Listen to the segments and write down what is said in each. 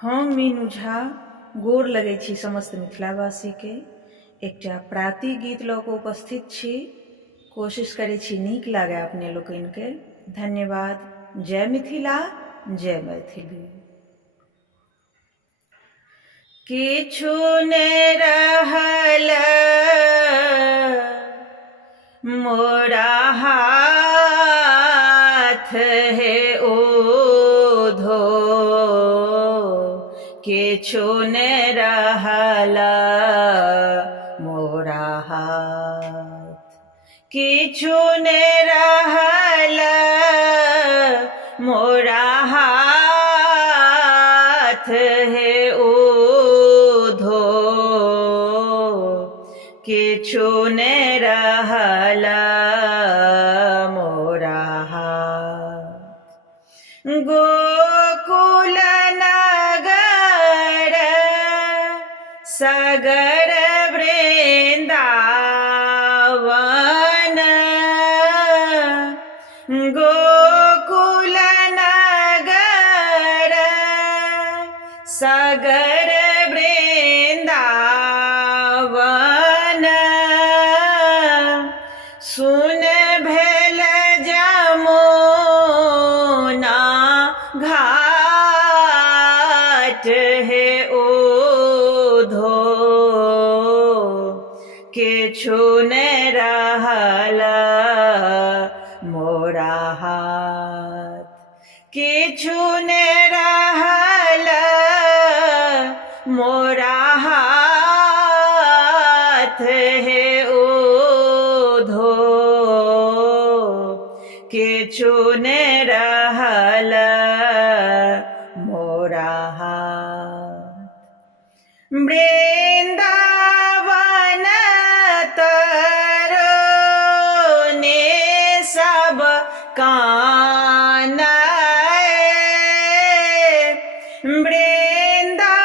हम मीनू झा गोर लगै छी समस्त मिथिलावासी के। एकटा प्राति गीत लऽ कऽ उपस्थित छी। कोशिश करै छी नीक लागे अपने लोकनि के। धन्यवाद। जय मिथिला, जय मैथिली। किछु ने रहल मोरा हाथ हे ओधो, किछु ने रहल मोरा हाथ, किछु ने रहल मोरा हाथ हे ओधो, किछु ने रहल मोरा हाथ। गोकुल नगर सगर वृंदावन, गोकुल नगर सगर वृंदावन, सुन भेल जमुना घाट हे ओधो, किछु ने रहल मोरा हाथ, किछु ने रहल मोरा हाथ हे ओधो, किछु ने रहल मोरा हाथ। वृंदावन तरोने सब कानय, वृंदावन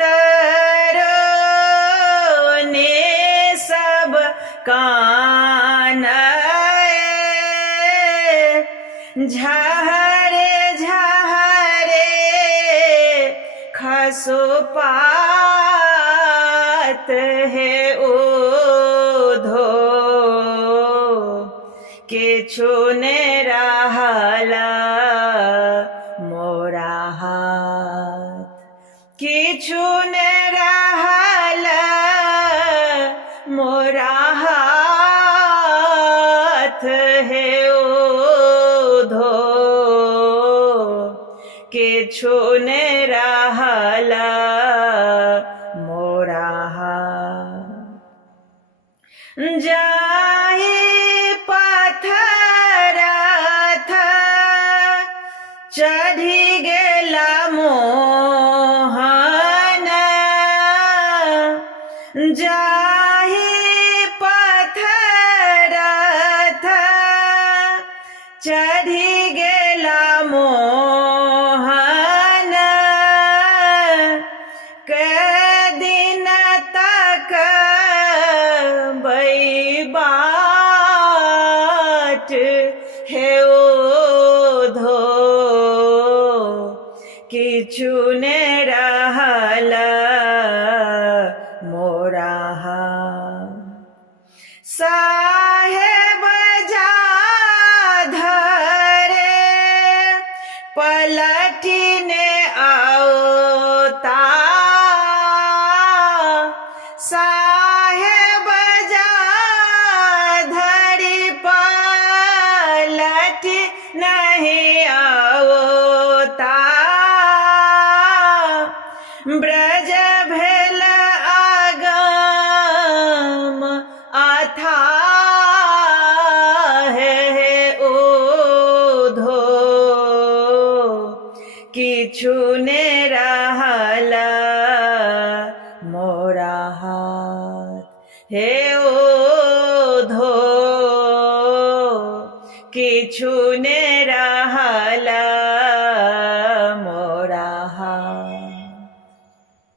तरोने सब कानय, झहरे झहरे खसोपात हे ओधो, किछु ने रहल मोरा हाथ, किछु ने रहल मोरा हाथ हे ओधो, किछु ने रहल मोरा हाथ। जाहि पथरथ चढ़ि गेला मोहन, जाहि पथरथ चढ़ि गेला मोहन, कै दिन तक बाट हे ओधो, किछु ने रहल मोरा हाथ। साहेब जाधरे पलटी ने आओता, साहेब जाधरी पलटी नहीं आओता, ब्रज भेल आगम अथाह हे ओधो, किछु ने रहल मोरा हाथ हे ओधो, किछु